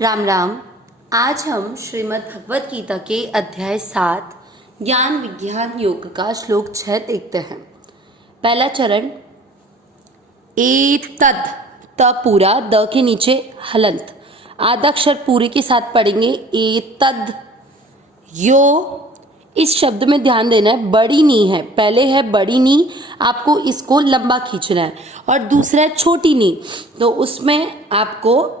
राम राम। आज हम श्रीमद् भगवत गीता के अध्याय 7 ज्ञान विज्ञान योग का श्लोक 6 देखते हैं। पहला चरण एतद, त पूरा, द के नीचे हलंत, आधा अक्षर पूरे के साथ पढ़ेंगे एतद। यो, इस शब्द में ध्यान देना है, बड़ी नी है, पहले है बड़ी नी, आपको इसको लंबा खींचना है, और दूसरा है छोटी नी, तो उसमें आपको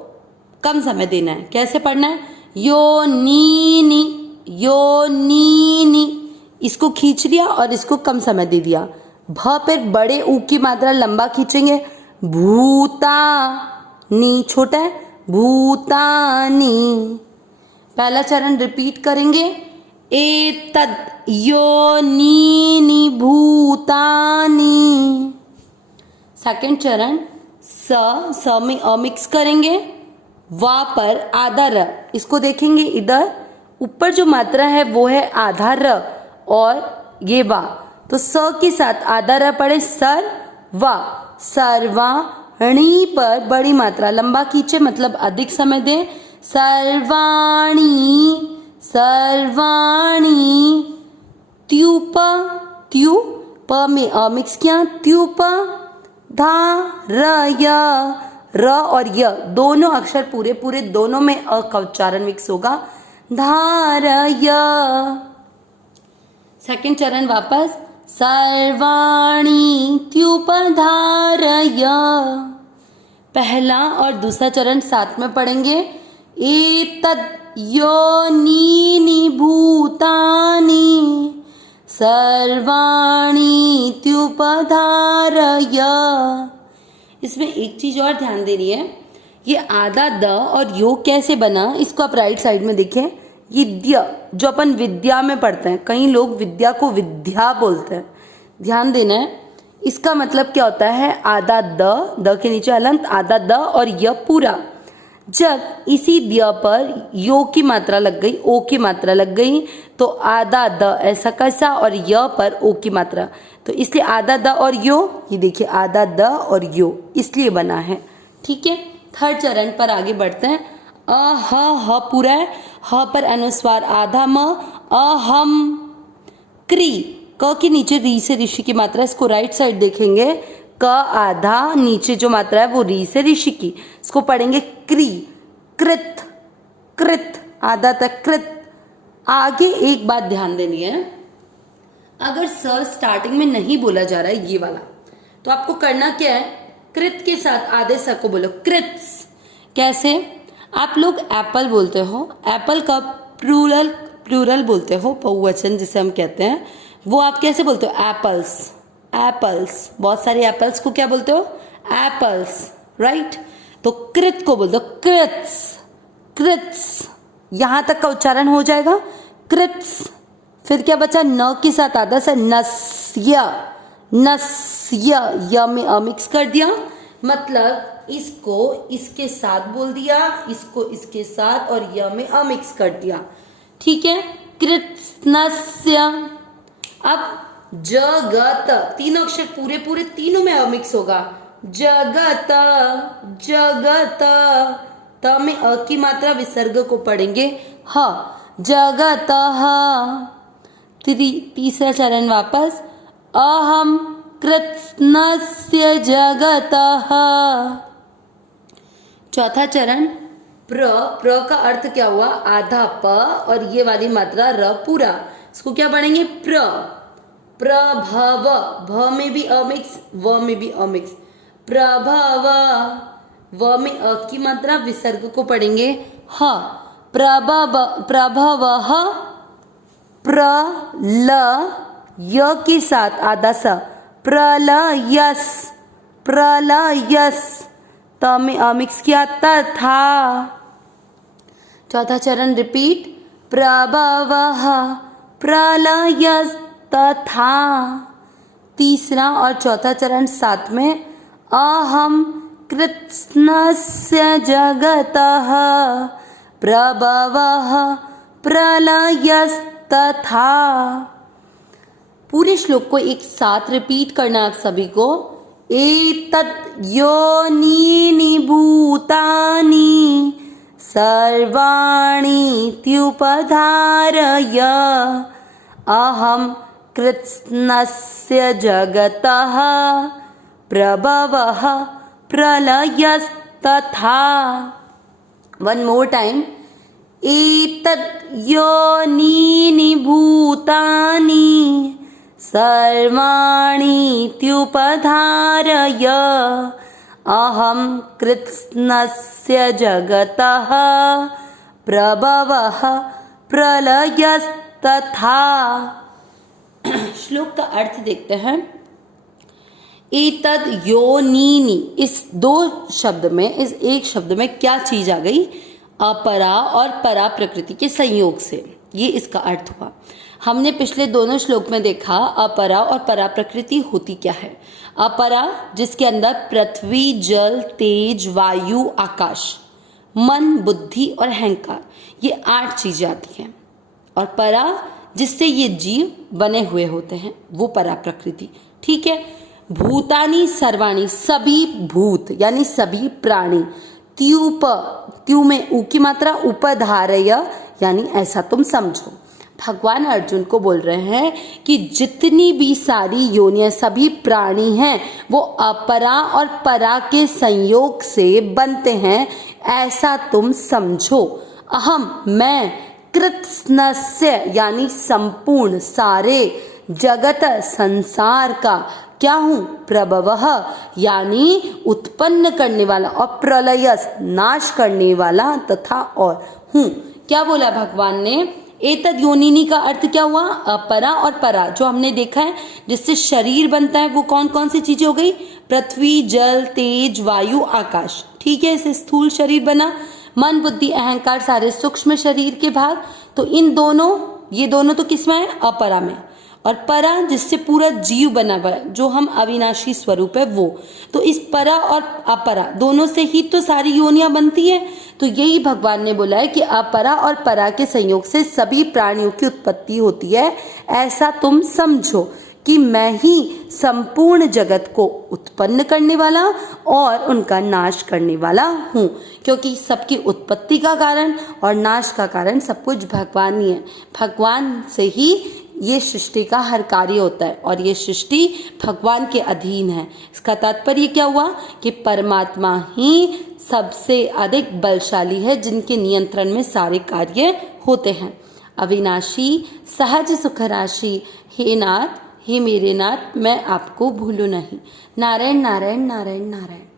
कम समय देना है। कैसे पढ़ना है? यो नी नी, यो नी नी, इसको खींच दिया और इसको कम समय दे दिया। भ पर बड़े ऊ की मात्रा लंबा खींचेंगे, भूता, नी छोटा है, भूतानी। पहला चरण रिपीट करेंगे, एतद यो नी नी भूतानी। सेकंड चरण स में अ मिक्स करेंगे, वा पर आधा र, इसको देखेंगे इधर ऊपर जो मात्रा है वो है आधा र और ये वा, तो स के साथ आधा र पढ़े सर वा, सर्वाणी पर बड़ी मात्रा लंबा खींचे, मतलब अधिक समय दें, सर्वाणी सर्वाणी। त्युप, त्यू प में अ मिक्स किया, त्युप धारय, र और य दोनों अक्षर पूरे पूरे, दोनों में अ का उच्चारण मिक्स होगा, धारय। सेकंड चरण वापस, सर्वाणी त्युपधारय। पहला और दूसरा चरण साथ में पढ़ेंगे, एतद योनीनि भूतानि सर्वाणी त्युपधारय। इसमें एक चीज और ध्यान देनी है, ये आधा द और यो कैसे बना, इसको आप राइट साइड में देखें। ये द्य जो अपन विद्या में पढ़ते हैं, कई लोग विद्या को विद्या बोलते हैं, ध्यान देना है। इसका मतलब क्या होता है, आधा द के नीचे हलंत, आधा द और य पूरा। जब इसी द्य पर यो की मात्रा लग गई, ओ की मात्रा लग गई, तो आधा द ऐसा कैसा और य पर ओ की मात्रा, तो इसलिए आधा द और यो, ये देखिए आधा द और यो इसलिए बना है। ठीक है, थर्ड चरण पर आगे बढ़ते हैं। ह पूरा है, ह पर अनुस्वार आधा म, अहम क्री, क के नीचे री से ऋषि की मात्रा, इसको राइट साइड देखेंगे, क आधा, नीचे जो मात्रा है वो री से ऋषि की, इसको पढ़ेंगे क्री, कृत, कृत आधा तक कृत। आगे एक बात ध्यान देनी है, अगर स स्टार्टिंग में नहीं बोला जा रहा है ये वाला, तो आपको करना क्या है, कृत के साथ आधे स को बोलो, कृत्स। कैसे? आप लोग एप्पल बोलते हो, एप्पल का प्लूरल बोलते हो, बहुवचन जिसे हम कहते हैं, वो आप कैसे बोलते हो? Apples, apples. बहुत सारे एप्पल्स को क्या बोलते हो? Apples, right. तो कृत को बोल दो कृत्स, कृत्स, यहां तक का उच्चारण हो जाएगा, कृत्स। फिर क्या बचा? न के साथ आधा से नस्य, नस्य, य में अ मिक्स कर दिया, मतलब इसको इसके साथ बोल दिया, इसको इसके साथ, और य में अ मिक्स कर दिया। ठीक है, कृत्स्नस्य। अब जगत, तीनों अक्षर पूरे पूरे, तीनों में अ मिक्स होगा, जगत, जगत, त में अ की मात्रा विसर्ग को पढ़ेंगे ह, जगत ह। तीसरा चरण वापस, अहम कृत्स्नस्य जगतः। चौथा चरण प्र का अर्थ क्या हुआ? आधा प और ये वाली मात्रा र पूरा, इसको क्या पढ़ेंगे? प्रभव, भ में भी अ मिक्स, व में भी अ मिक्स, प्रभव, व में अ की मात्रा विसर्ग को पढ़ेंगे ह, प्रभव, प्रल, य के साथ आधा स, प्रलयस, प्रलयस, त में अ मिक्स किया, तथा। चौथा चरण रिपीट, प्रभवः प्रलयस तथा। तीसरा और चौथा चरण साथ में, अहम कृत्स्नस्य जगतः प्रभवः प्रलयस तथा। पूरे श्लोक को एक साथ रिपीट करना आप सभी को, एतत् योनीनि भूतानि सर्वाणीत्युपधारय अहं कृत्स्नस्य जगतः प्रभवः प्रलयस्तथा। One more time. एतद् योनीनि भूतानि सर्वाणीत्युपधारय अहं कृत्स्नस्य जगतः प्रभवः प्रलयस्तथा। श्लोक का अर्थ देखते हैं। एतद् योनीनि, इस दो शब्द में, इस एक शब्द में क्या चीज आ गई? अपरा और परा प्रकृति के संयोग से, ये इसका अर्थ हुआ। हमने पिछले दोनों श्लोक में देखा अपरा और परा प्रकृति होती क्या है। अपरा जिसके अंदर पृथ्वी, जल, तेज, वायु, आकाश, मन, बुद्धि और अहंकार, ये 8 चीजें आती हैं। और परा जिससे ये जीव बने हुए होते हैं, वो परा प्रकृति। ठीक है। भूतानि सर्वाणी, सभी भूत यानी सभी प्राणी। त्यूप, त्यू में ऊ की मात्रा, उपधारय यानी ऐसा तुम समझो। भगवान अर्जुन को बोल रहे हैं कि जितनी भी सारी योनियां, सभी प्राणी हैं, वो अपरा और परा के संयोग से बनते हैं, ऐसा तुम समझो। अहम, मैं, कृत्स्नस्य यानी संपूर्ण, सारे, जगत संसार का क्या हूं? प्रभवः यानी उत्पन्न करने वाला, और प्रलयस नाश करने वाला, तथा और हूं। क्या बोला भगवान ने? एतद् योनिनी का अर्थ क्या हुआ? अपरा और परा, जो हमने देखा है जिससे शरीर बनता है, वो कौन कौन सी चीजें हो गई? पृथ्वी, जल, तेज, वायु, आकाश। ठीक है, इससे स्थूल शरीर बना। मन, बुद्धि, अहंकार सारे सूक्ष्म शरीर के भाग। तो इन दोनों, ये दोनों तो किसमें है? अपरा में। और परा जिससे पूरा जीव बना हुआ है, जो हम अविनाशी स्वरूप है, वो। तो इस परा और अपरा दोनों से ही तो सारी योनियां बनती है। तो यही भगवान ने बोला है कि अपरा और परा के संयोग से सभी प्राणियों की उत्पत्ति होती है, ऐसा तुम समझो कि मैं ही संपूर्ण जगत को उत्पन्न करने वाला और उनका नाश करने वाला हूँ। क्योंकि सबकी उत्पत्ति का कारण और नाश का कारण सब कुछ भगवान ही है। भगवान से ही ये सृष्टि का हर कार्य होता है, और ये सृष्टि भगवान के अधीन है। इसका तात्पर्य क्या हुआ? कि परमात्मा ही सबसे अधिक बलशाली है, जिनके नियंत्रण में सारे कार्य होते हैं। अविनाशी, सहज सुख राशि, हे नाथ, हे मेरे नाथ, मैं आपको भूलूं नहीं। नारायण नारायण नारायण नारायण।